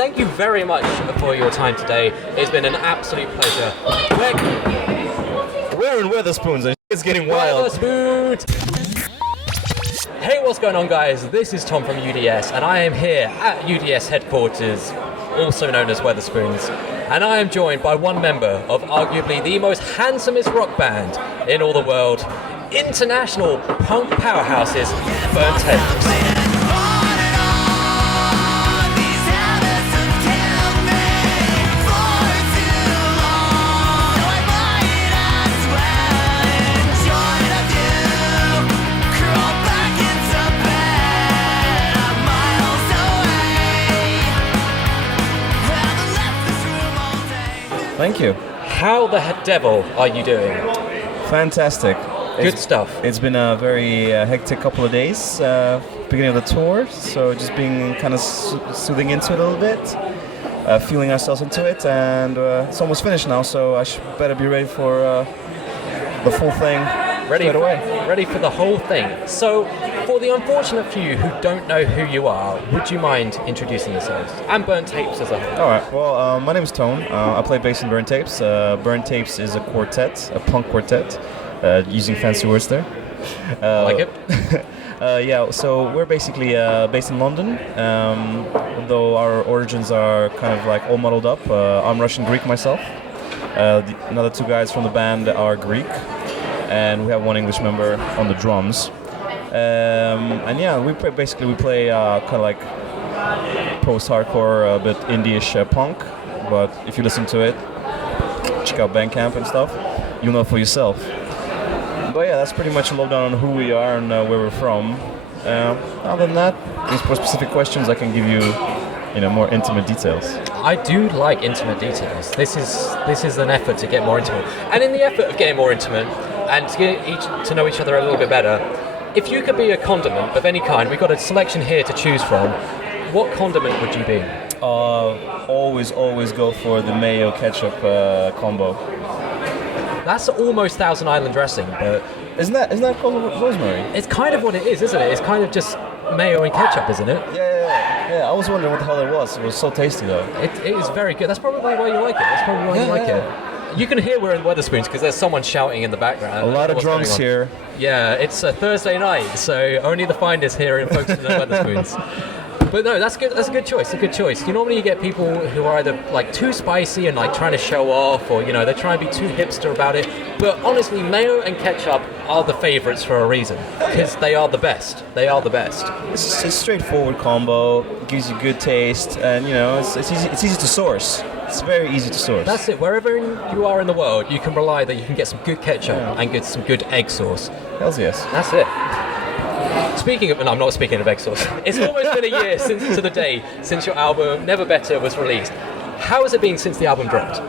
thank you very much for your time today. It's been an absolute pleasure. We're in Weatherspoons and it's getting wild. Weatherspoons! Hey, what's going on, guys? This is Tom from UDS, and I am here at UDS headquarters, also known as Weatherspoons, and I am joined by one member of arguably the most handsomest rock band in all the world, international punk powerhouses, Burnt Tapes. Thank you. How the devil are you doing? Fantastic. Good stuff. It's been a very hectic couple of days, beginning of the tour, so just being kind of soothing into it a little bit, feeling ourselves into it, and it's almost finished now, so I should better be ready for the full thing straight away. Ready for the whole thing. So, for the unfortunate few who don't know who you are, would you mind introducing yourselves? And Burnt Tapes as a whole. Alright, well, my name is Tone. I play bass in Burnt Tapes. Burnt Tapes is a quartet, a punk quartet, using fancy words there. Like it? Yeah, so we're basically based in London, though our origins are kind of like all muddled up. I'm Russian Greek myself. Another two guys from the band are Greek, and we have one English member on the drums. And yeah, we play kind of like post-hardcore, a bit indie-ish punk. But if you listen to it, check out Bandcamp and stuff, you'll know for yourself. But yeah, that's pretty much a lowdown on who we are and where we're from. Other than that, if for specific questions, I can give you, more intimate details. I do like intimate details. This is an effort to get more intimate, and in the effort of getting more intimate and to get to know each other a little bit better, if you could be a condiment of any kind, we've got a selection here to choose from. What condiment would you be? Always go for the mayo ketchup combo. That's almost Thousand Island dressing, but Isn't that called rosemary? it's kind of what it is, isn't it? It's kind of just mayo and ketchup, isn't it? Yeah. I was wondering what the hell it was. It was so tasty though. It is very good. That's probably why you like it. You can hear we're in Weatherspoons because there's someone shouting in the background. A lot of drums here. Yeah, it's a Thursday night, so only the finest here in Folkestone and Weatherspoons. But no, that's good. That's a good choice. Normally you get people who are either like too spicy and like trying to show off, or they're trying to be too hipster about it. But honestly, mayo and ketchup are the favourites for a reason, because they are the best. It's a straightforward combo. It gives you good taste, and it's easy to source. It's very easy to source. That's it. Wherever you are in the world, you can rely that you can get some good ketchup and get some good egg sauce. Hells yes. That's it. I'm not speaking of egg sauce. It's almost been a year to the day since your album Never Better was released. How has it been since the album dropped?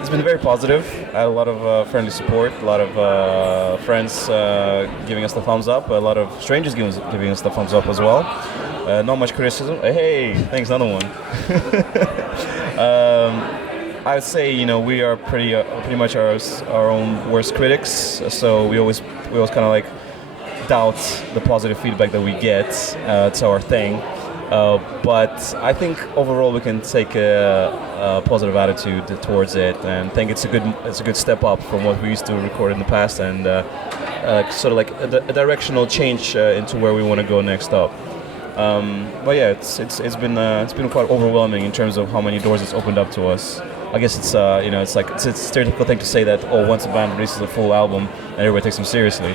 It's been very positive. I had a lot of friendly support, a lot of friends giving us the thumbs up, a lot of strangers giving us the thumbs up as well. Not much criticism. Hey, thanks, another one. I would say we are pretty much our own worst critics. So we always kind of like doubt the positive feedback that we get. It's our thing. But I think overall we can take a positive attitude towards it, and think it's a good step up from what we used to record in the past, and sort of like a directional change into where we want to go next up. But yeah, it's been quite overwhelming in terms of how many doors it's opened up to us. I guess it's it's a stereotypical thing to say that once a band releases a full album, and everybody takes them seriously.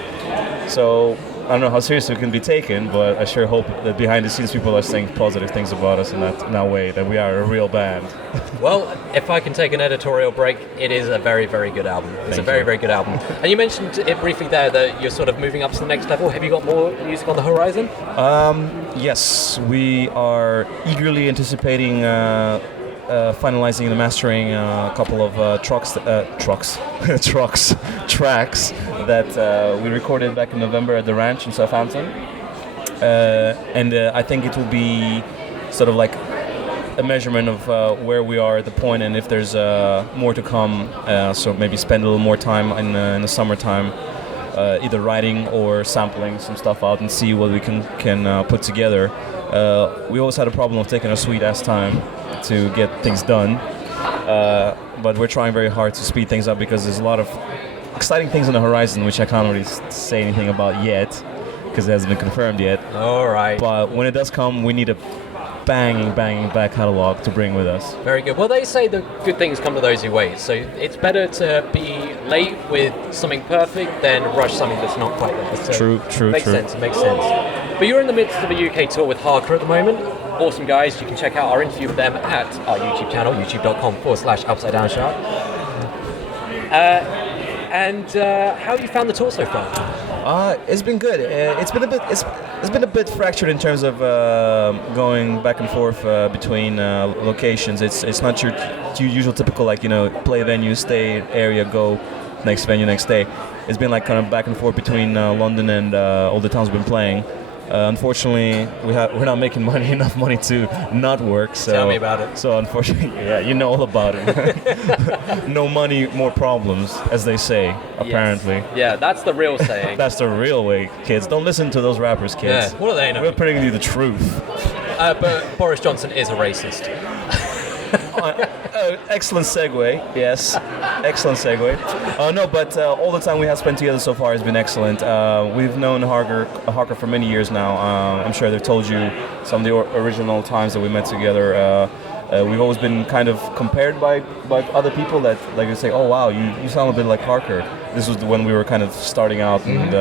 So I don't know how seriously it can be taken, but I sure hope that behind the scenes people are saying positive things about us in that way, that we are a real band. Well, if I can take an editorial break, it is a very, very good album. It's a very, very good album. And you mentioned it briefly there that you're sort of moving up to the next level. Have you got more music on the horizon? Yes, we are eagerly anticipating finalizing and mastering a couple of tracks that we recorded back in November at the ranch in Southampton, and I think it will be sort of like a measurement of where we are at the point, and if there's more to come. So maybe spend a little more time in the summertime either writing or sampling some stuff out and see what we can put together. We always had a problem of taking a sweet ass time to get things done, but we're trying very hard to speed things up because there's a lot of exciting things on the horizon which I can't really say anything about yet because it hasn't been confirmed yet. All right. But when it does come, we need a banging back catalog to bring with us. Very good. Well, they say that good things come to those who wait, so it's better to be late with something perfect than rush something that's not quite there. So True. Makes sense. But you're in the midst of a UK tour with Hardcore at the moment. Awesome guys. You can check out our interview with them at our YouTube channel, youtube.com/Upside Down Shark. And how have you found the tour so far? It's been good. It's been a bit fractured in terms of going back and forth between locations. It's not your usual typical play venue, stay area, go next venue, next day. It's been like kind of back and forth between London and all the towns we've been playing. Unfortunately, we're not making enough money to not work. So, tell me about it. So unfortunately, yeah, you know all about it. No money, more problems, as they say, apparently. Yes. Yeah, that's the real saying. That's the real way, kids. Don't listen to those rappers, kids. Yeah, what do they know? We're bringing you the truth. But Boris Johnson is a racist. Excellent segue. Yes, excellent segue. No, but all the time we have spent together so far has been excellent. We've known Harker for many years now. I'm sure they've told you some of the original times that we met together. We've always been kind of compared by other people that they say, "Oh wow, you sound a bit like Harker." This was when we were kind of starting out and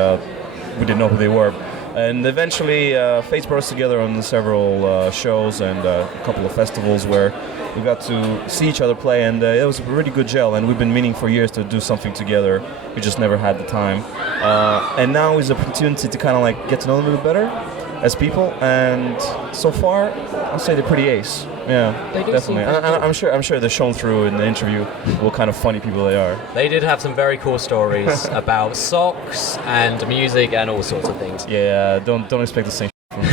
we didn't know who they were. And eventually, fates brought us together on several shows and a couple of festivals where we got to see each other play, and it was a really good gel. And we've been meaning for years to do something together. We just never had the time. And now is an opportunity to kind of get to know them a little better as people. And so far, I'll say they're pretty ace. Yeah, they do definitely. And I'm sure they're shown through in the interview what kind of funny people they are. They did have some very cool stories about socks and music and all sorts of things. Yeah, don't expect the same from me.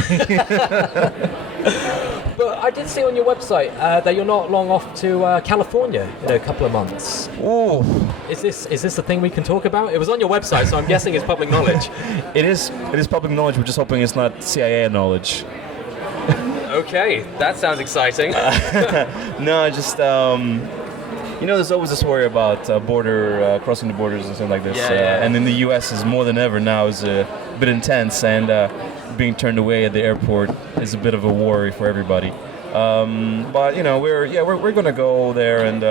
But I did see on your website that you're not long off to California in a couple of months. Ooh. Is this a thing we can talk about? It was on your website, so I'm guessing it's public knowledge. It is public knowledge. We're just hoping it's not CIA knowledge. Okay, that sounds exciting. No, just there's always this worry about crossing the borders and something like this. Yeah. And in the U.S. is more than ever now is a bit intense, and being turned away at the airport is a bit of a worry for everybody. But we're gonna go there and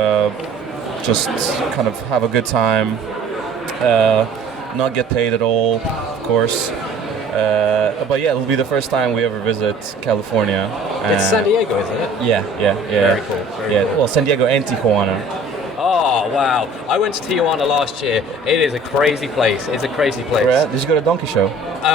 just kind of have a good time, not get paid at all, of course. But yeah, it'll be the first time we ever visit California. It's San Diego, isn't it? Yeah. Very cool. Very cool. Well, San Diego and Tijuana. Oh, wow. I went to Tijuana last year. It is a crazy place. It's a crazy place. Right. Did you go to Donkey Show?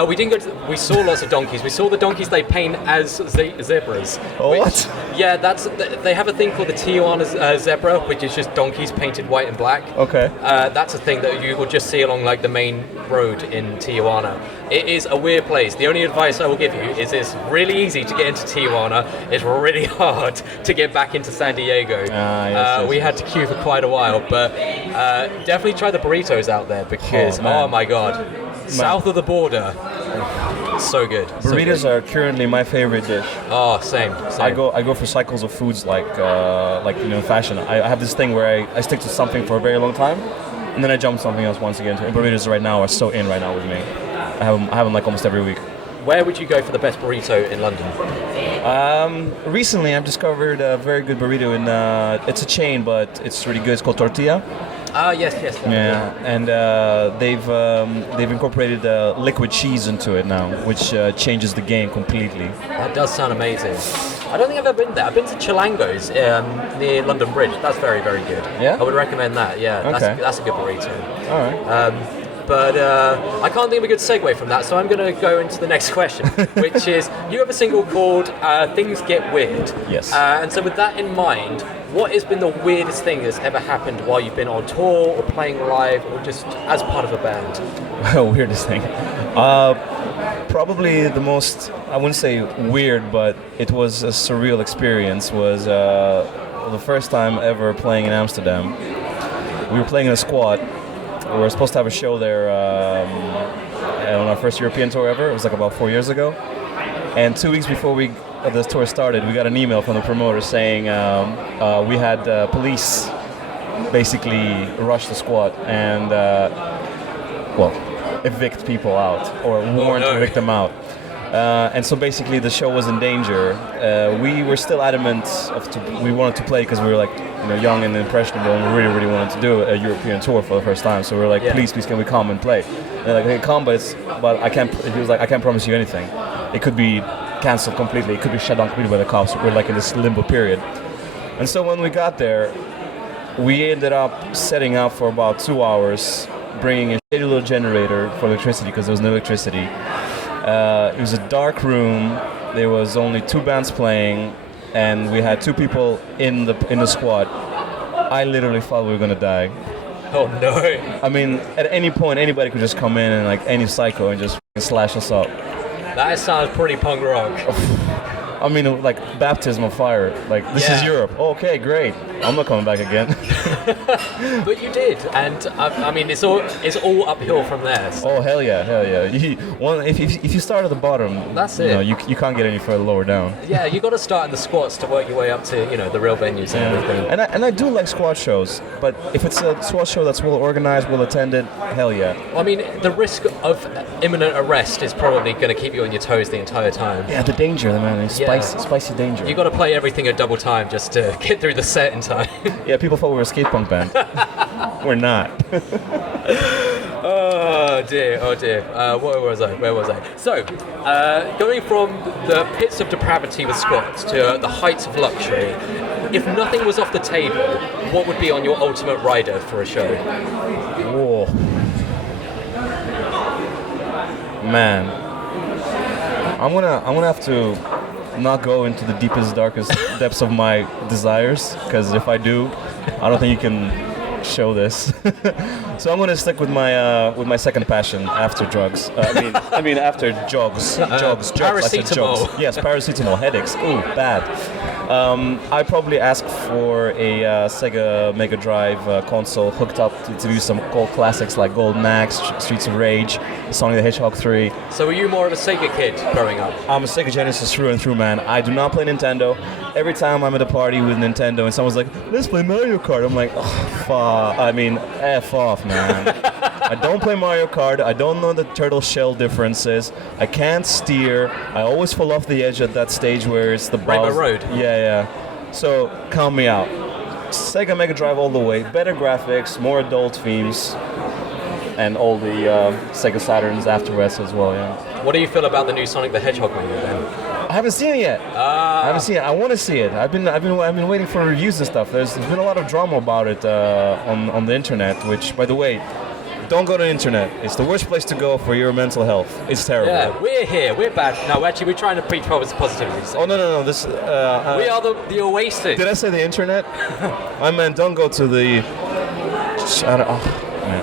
We didn't go we saw lots of donkeys. We saw the donkeys they paint as zebras. Oh, what? Yeah, they have a thing called the Tijuana zebra, which is just donkeys painted white and black. Okay. That's a thing that you will just see along the main road in Tijuana. It is a weird place. The only advice I will give you is it's really easy to get into Tijuana. It's really hard to get back into San Diego. Yes. We had to queue for quite a while, but definitely try the burritos out there because, oh my god, south of the border, so good. Burritos are currently my favorite dish. Oh, same. I go for cycles of foods like fashion. I have this thing where I stick to something for a very long time, and then I jump something else once again. And burritos right now are so in right now with me. I have them almost every week. Where would you go for the best burrito in London? Recently, I've discovered a very good burrito in. It's a chain, but it's really good. It's called Tortilla. Yes. Yeah, and they've incorporated liquid cheese into it now, which changes the game completely. That does sound amazing. I don't think I've ever been there. I've been to Chilango's near London Bridge. That's very, very good. Yeah? I would recommend that. Yeah, okay. That's a good burrito. All right. But I can't think of a good segue from that, so I'm going to go into the next question, which is, you have a single called Things Get Weird. Yes. And so with that in mind, what has been the weirdest thing that's ever happened while you've been on tour or playing live or just as part of a band? Weirdest thing. Probably the most, I wouldn't say weird, but it was a surreal experience, was the first time ever playing in Amsterdam. We were playing in a squad. we were supposed to have a show there on our first European tour ever. It was like about 4 years ago. And 2 weeks before the tour started, we got an email from the promoter saying we had police basically rush the squad and evict people out or warrant to evict them out. And so basically the show was in danger. We were still adamant we wanted to play because we were like young and impressionable and we really wanted to do a European tour for the first time. So we were like, please can we come and play? And they're like, hey, come, but I can't. He was like, I can't promise you anything. It could be cancelled completely. It could be shut down completely by the cops. We're like in this limbo period. And so when we got there, we ended up setting up for about 2 hours, bringing a shitty little generator for electricity because there was no electricity. It was a dark room. There was only 2 bands playing, and we had 2 people in the squad. I literally thought we were gonna die. Oh no! I mean, at any point, anybody could just come in and like any psycho and just slash us up. That sounds pretty punk rock. I mean, like baptism of fire. Like, this is Europe. Okay, great. I'm not coming back again. But you did, and I mean, it's all uphill from there. So. Oh hell yeah. If you start at the bottom, that's it. You can't get any further lower down. Yeah, you got to start in the squats to work your way up to the real venues and everything. And I do like squad shows, but if it's a squad show that's well organized, well attended, hell yeah. I mean, the risk of imminent arrest is probably going to keep you on your toes the entire time. Yeah, the danger, man. Spicy danger. You got to play everything at double time just to get through the set in time. Yeah, people thought we were a skate punk band. We're not. Oh dear. Where was I? So, going from the pits of depravity with squats to the heights of luxury, if nothing was off the table, what would be on your ultimate rider for a show? Whoa. Man. I'm gonna have to not go into the deepest, darkest depths of my desires, because if I do, I don't think you can show this. So I'm going to stick with my second passion after drugs. I mean after jogs. Paracetamol. Yes, paracetamol, headaches. Ooh, bad. I probably ask for a Sega Mega Drive console hooked up to do some old classics like Golden Axe, Streets of Rage, Sonic the Hedgehog 3. So were you more of a Sega kid growing up? I'm a Sega Genesis through and through, man. I do not play Nintendo. Every time I'm at a party with Nintendo and someone's like, let's play Mario Kart, I'm like, oh, fuck. I mean, F off, man. I don't play Mario Kart. I don't know the turtle shell differences. I can't steer. I always fall off the edge at that stage where it's the Rainbow Road. Yeah. So, count me out. Sega Mega Drive all the way. Better graphics, more adult themes, and all the Sega Saturns afterwards as well, yeah. What do you feel about the new Sonic the Hedgehog movie then? I haven't seen it yet. I haven't seen it. I want to see it. I've been waiting for reviews and stuff. There's been a lot of drama about it on the internet, which, by the way, don't go to the internet. It's the worst place to go for your mental health. It's terrible. Yeah, we're here. We're bad. No, actually, we're trying to preach positivity. Oh, no. This. We are the oasis. Did I say the internet? I meant don't go to the.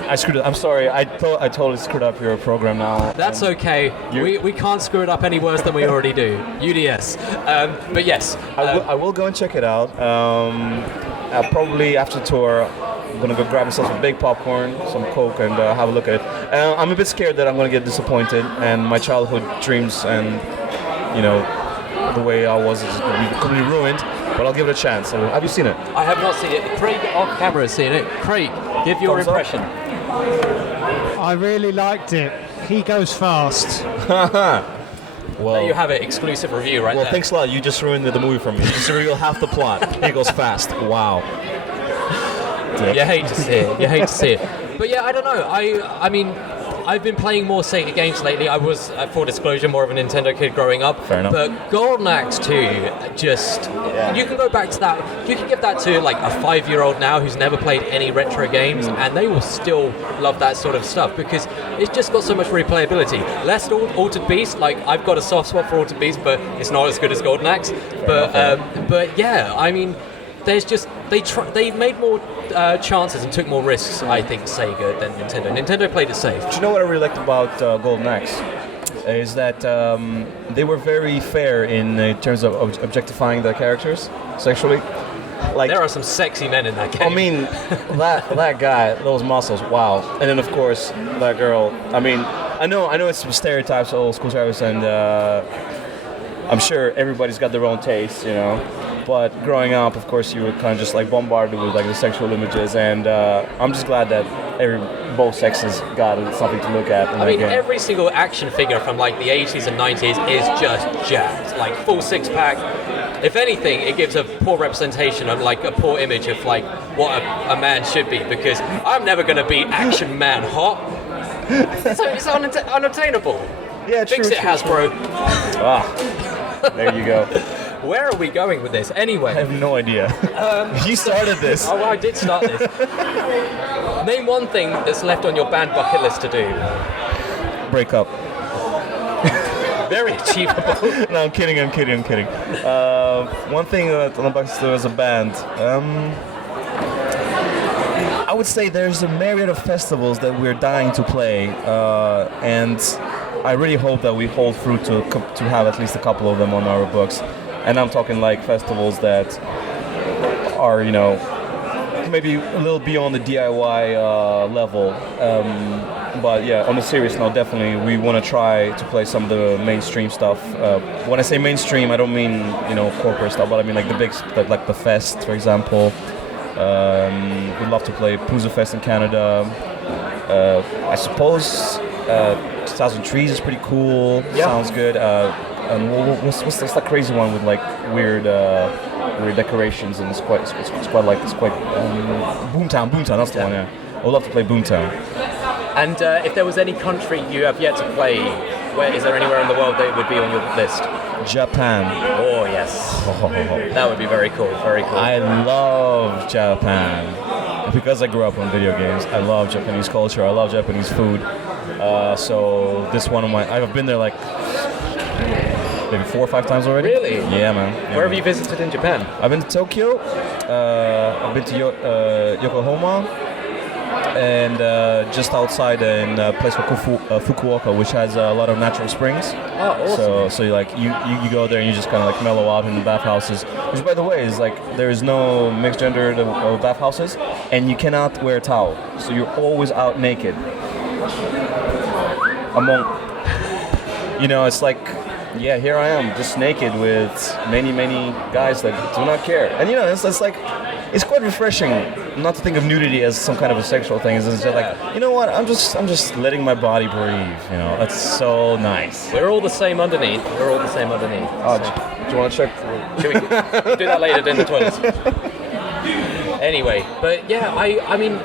I screwed it. I'm sorry. I totally screwed up your program now. That's okay. We can't screw it up any worse than we already do. UDS. But yes. I will go and check it out. Probably after tour. I'm gonna go grab myself some big popcorn, some Coke, and have a look at it. I'm a bit scared that I'm gonna get disappointed, and my childhood dreams and the way I was is gonna be completely ruined. But I'll give it a chance. So, have you seen it? I have not seen it. Craig off camera has seen it. Craig, give your Thumbs impression. I really liked it. He goes fast. Well, there you have it. Exclusive review right there. Well, thanks a lot. You just ruined the movie for me. You just revealed half the plot. He goes fast. Wow. You hate to see it. But yeah, I don't know. I mean, I've been playing more Sega games lately. I was, full disclosure, more of a Nintendo kid growing up. Fair enough. But Golden Axe 2, you can go back to that. You can give that to like a 5-year-old now who's never played any retro games, and they will still love that sort of stuff because it's just got so much replayability. Less Altered Beast, like I've got a soft spot for Altered Beast, but it's not as good as Golden Axe. But yeah, I mean, there's just they made more chances and took more risks, I think, Sega than Nintendo. Nintendo played it safe. Do you know what I really liked about Golden Axe? Is that they were very fair in terms of objectifying the characters sexually. Like, There are some sexy men in that game. I mean, that guy, those muscles, wow. And then of course that girl. I mean, I know it's some stereotypes, old school stereotypes, and I'm sure everybody's got their own taste, you know. But growing up, of course, you were kind of just like bombarded with like the sexual images, and I'm just glad that both sexes got something to look at. I mean, every single action figure from like the 80s and 90s is just jacked, like full six-pack. If anything, it gives a poor representation of like a poor image of like what a man should be, because I'm never going to be action man hot. It's unobtainable. Yeah, Fix it, Hasbro. There you go. Where are we going with this? Anyway. I have no idea. You started this. Oh, I did start this. Name one thing that's left on your band bucket list to do. Break up. Very achievable. No, I'm kidding. One thing on the bucket list as a band. I would say there's a myriad of festivals that we're dying to play, and I really hope that we hold through to have at least a couple of them on our books. And I'm talking like festivals that are, you know, maybe a little beyond the DIY level. But yeah, on a serious note, definitely we want to try to play some of the mainstream stuff. When I say mainstream, I don't mean, you know, corporate stuff, but I mean like the big, like the Fest, for example. We'd love to play Pooza Fest in Canada. I suppose 2000 Trees is pretty cool. Yeah. Sounds good. And what's that crazy one with like weird decorations, and it's quite Boomtown. That's the one. Yeah, I would love to play Boomtown. And if there was any country you have yet to play, is there anywhere in the world that would be on your list? Japan. Oh yes, that would be very cool. Very cool. I love Japan because I grew up on video games. I love Japanese culture. I love Japanese food. So this one of my, I've been there like maybe 4 or 5 times already. Really? Yeah, man. Where have you visited in Japan? I've been to Tokyo. I've been to Yokohama, and just outside in a place called Fukuoka, which has a lot of natural springs. Oh, awesome. So you go there and you just kind of like mellow out in the bathhouses. Which, by the way, is like there is no mixed gender bathhouses, and you cannot wear a towel, so you're always out naked. You know, it's like, yeah, here I am, just naked with many guys that do not care. And you know, it's like, it's quite refreshing not to think of nudity as some kind of a sexual thing. It's just like, you know what, I'm just letting my body breathe. You know, that's so nice. We're all the same underneath. Oh, do you want to check? Should we do that later in the toilets? Anyway, but yeah, I mean,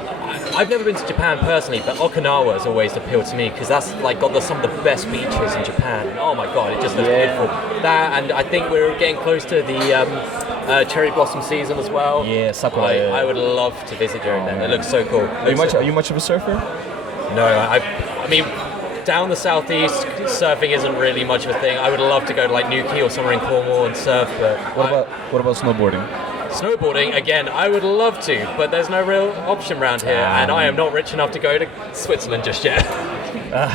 I've never been to Japan personally, but Okinawa has always appealed to me because that's like got some of the best beaches in Japan. Oh my god, it just looks beautiful. That, and I think we're getting close to the cherry blossom season as well. Yeah, sakura. I would love to visit during then. It looks so cool. Are you much of a surfer? No, I mean, down the southeast, surfing isn't really much of a thing. I would love to go to like Newquay or somewhere in Cornwall and surf, but what about snowboarding? Snowboarding, again, I would love to, but there's no real option around here, and I am not rich enough to go to Switzerland just yet.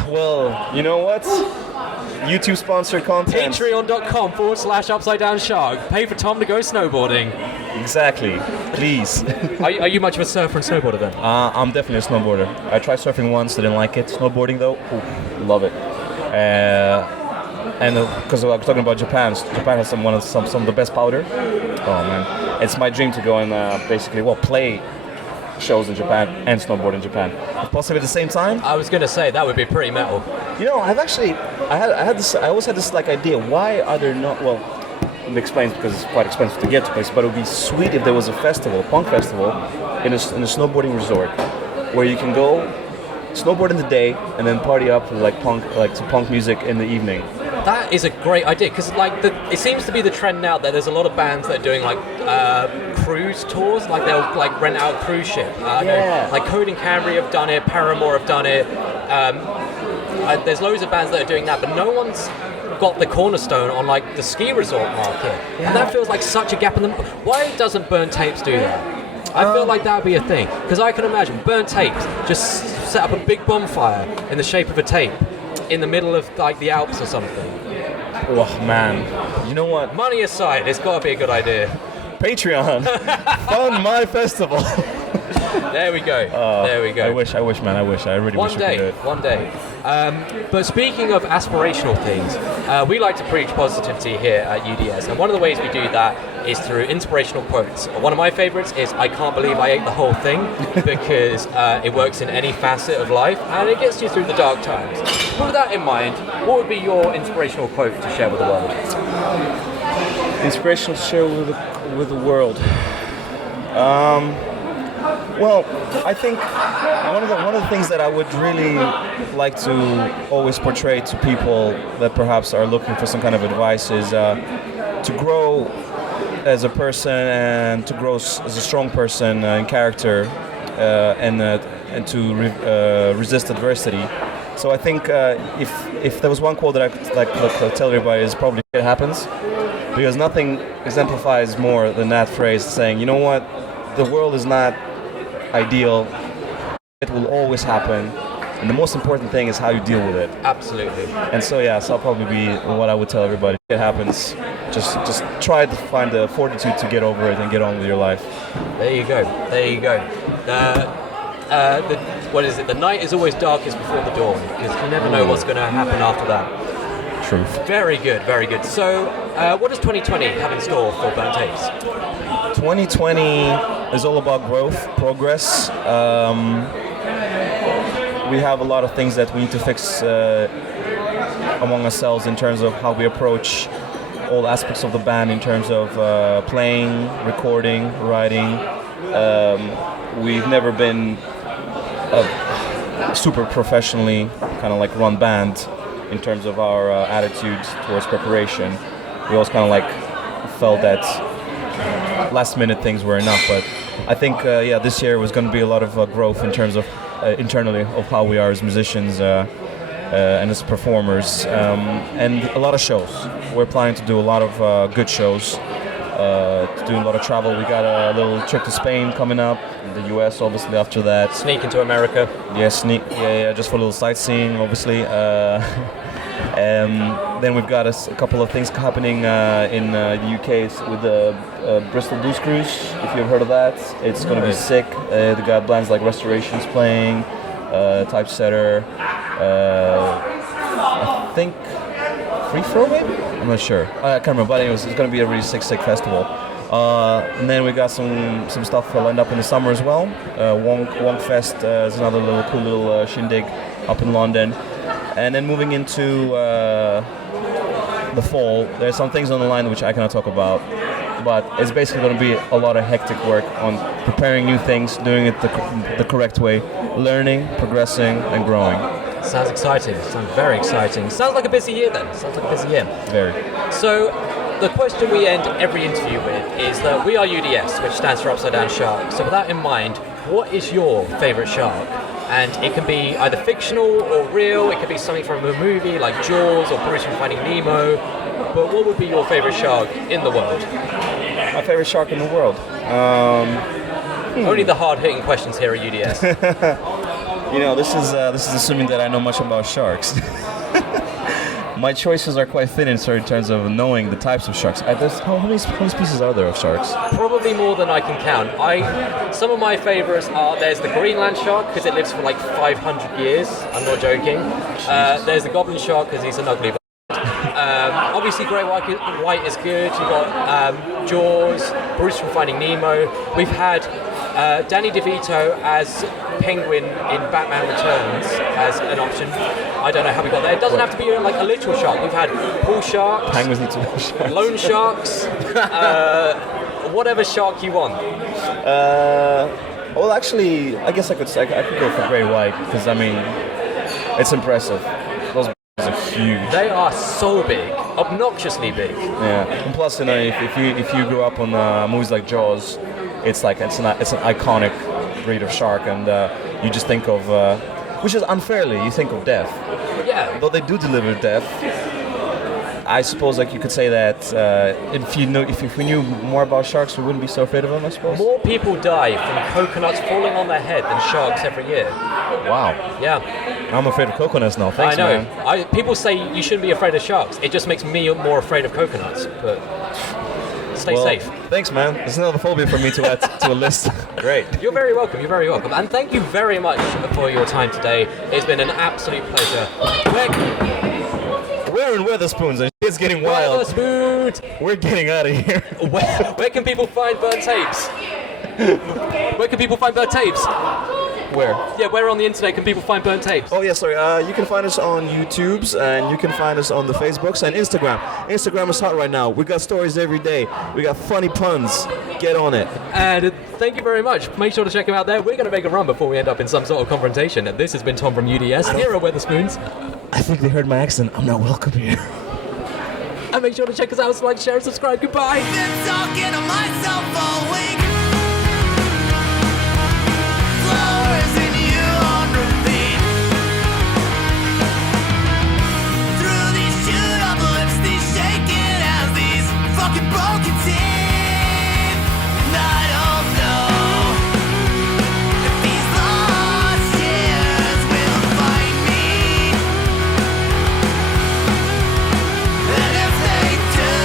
Well, you know what? YouTube sponsored content. Patreon.com/Upside Down Shark. Pay for Tom to go snowboarding. Exactly. Please. Are you much of a surfer and snowboarder then? I'm definitely a snowboarder. I tried surfing once, didn't like it. Snowboarding though, love it. And because we're talking about Japan has some of the best powder. Oh man, it's my dream to go and play shows in Japan and snowboard in Japan, possibly at the same time. I was gonna say that would be pretty metal. You know, I always had this like idea. Why are there not? Well, it explains because it's quite expensive to get to places. But it would be sweet if there was a punk festival, in a snowboarding resort, where you can go snowboard in the day and then party up with punk music in the evening. That is a great idea because it seems to be the trend now that there's a lot of bands that are doing like cruise tours, like they'll like rent out a cruise ship. Like Code and Camry have done it, Paramore have done it. There's loads of bands that are doing that, but no one's got the cornerstone on like the ski resort market, and that feels like such a gap in them. Why doesn't Burnt Tapes do that? I feel like that would be a thing because I can imagine Burnt Tapes just set up a big bonfire in the shape of a tape in the middle of like the Alps or something. Oh man, you know what? Money aside, it's got to be a good idea. Patreon. Fund my festival. There we go. There we go. I wish, man. I really wish we could do it. One day. But speaking of aspirational things, we like to preach positivity here at UDS, and one of the ways we do that is through inspirational quotes. One of my favorites is, "I can't believe I ate the whole thing," because it works in any facet of life, and it gets you through the dark times. With that in mind, what would be your inspirational quote to share with the world? Inspirational share with the world. Well, I think one of the things that I would really like to always portray to people that perhaps are looking for some kind of advice is to grow as a person and to grow as a strong person in character and to resist adversity. So I think if there was one quote that I could like tell everybody is probably "It happens," because nothing exemplifies more than that phrase saying, you know what, the world is not ideal, it will always happen, and the most important thing is how you deal with it. Absolutely. And so that'll probably be what I would tell everybody. It happens. Just try to find the fortitude to get over it and get on with your life. There you go. What is it? The night is always darkest before the dawn, because you never know what's going to happen after that. Truth. Very good, very good. So, what does 2020 have in store for Burnt Tapes? 2020 is all about growth, progress. We have a lot of things that we need to fix among ourselves in terms of how we approach all aspects of the band, in terms of playing, recording, writing. We've never been a super professionally kind of like run band in terms of our attitude towards preparation. We always kind of like felt that last minute things were enough, but I think this year was going to be a lot of growth in terms of internally of how we are as musicians and as performers, and a lot of shows. We're planning to do a lot of good shows, doing a lot of travel. We got a little trip to Spain coming up, the US obviously after that. Sneak into America. Yeah, just for a little sightseeing obviously. Then we've got a couple of things happening in the UK with the Bristol Blues Cruise, if you've heard of that. It's going to be sick. They got bands like Restorations playing, Typesetter, I think Free Throw maybe? I'm not sure. I can't remember, but anyways, it's going to be a really sick festival. And then we got some stuff lined up in the summer as well. Wonk Fest is another cool little shindig up in London. And then moving into the fall, there's some things on the line which I cannot talk about, but it's basically going to be a lot of hectic work on preparing new things, doing it the correct way, learning, progressing, and growing. Sounds exciting. Sounds very exciting. Sounds like a busy year then. Very. So, the question we end every interview with is that we are UDS, which stands for Upside Down Shark. So with that in mind, what is your favourite shark? And it can be either fictional or real, it could be something from a movie like Jaws or Bruce from Finding Nemo, but what would be your favourite shark in the world? My favourite shark in the world? Only the hard-hitting questions here at UDS. You know, this is assuming that I know much about sharks. My choices are quite thin in terms of knowing the types of sharks. How many species are there of sharks? Probably more than I can count. Some of my favourites are, there's the Greenland shark, because it lives for like 500 years. I'm not joking. There's the goblin shark, because he's an ugly obviously Great White is good. You've got Jaws, Bruce from Finding Nemo. We've had Danny DeVito as Penguin in Batman Returns as an option. I don't know how we got there. It doesn't have to be like a literal shark. We've had bull sharks, Penguins need to be sharks. Loan sharks, whatever shark you want. Well, actually, I guess I could go for Great White, because I mean, it's impressive. Those are huge. They are so big, obnoxiously big. Yeah, and plus, you know, if you grew up on movies like Jaws, it's an iconic breed of shark, and you just think of, which is unfairly, you think of death. Yeah. Though they do deliver death, I suppose like you could say that if we knew more about sharks, we wouldn't be so afraid of them, I suppose. More people die from coconuts falling on their head than sharks every year. Wow. Yeah. I'm afraid of coconuts now. Thanks, I know. man. People say you shouldn't be afraid of sharks. It just makes me more afraid of coconuts. But Stay safe. Thanks, man. It's another phobia for me to add to a list. Great. You're very welcome. You're very welcome. And thank you very much for your time today. It's been an absolute pleasure. We're in Weatherspoons and it's getting wild. Weatherspoons. We're getting out of here. Where can people find burnt tapes? Where can people find burnt tapes? Where? Yeah, where on the internet can people find burnt tapes? Oh yeah, sorry. You can find us on YouTube's and you can find us on the Facebooks and Instagram. Instagram is hot right now. We got stories every day. We got funny puns. Get on it. And thank you very much. Make sure to check him out there. We're going to make a run before we end up in some sort of confrontation. And this has been Tom from UDS. Here at Weatherspoons. I think they heard my accent. I'm not welcome here. And make sure to check us out, like, share, and subscribe. Goodbye. Been talking to myself all week. Flowers in you on repeat. Through these chewed up lips, these shaking as these fucking broken teeth. And I don't know if these lost years will find me. And if they do.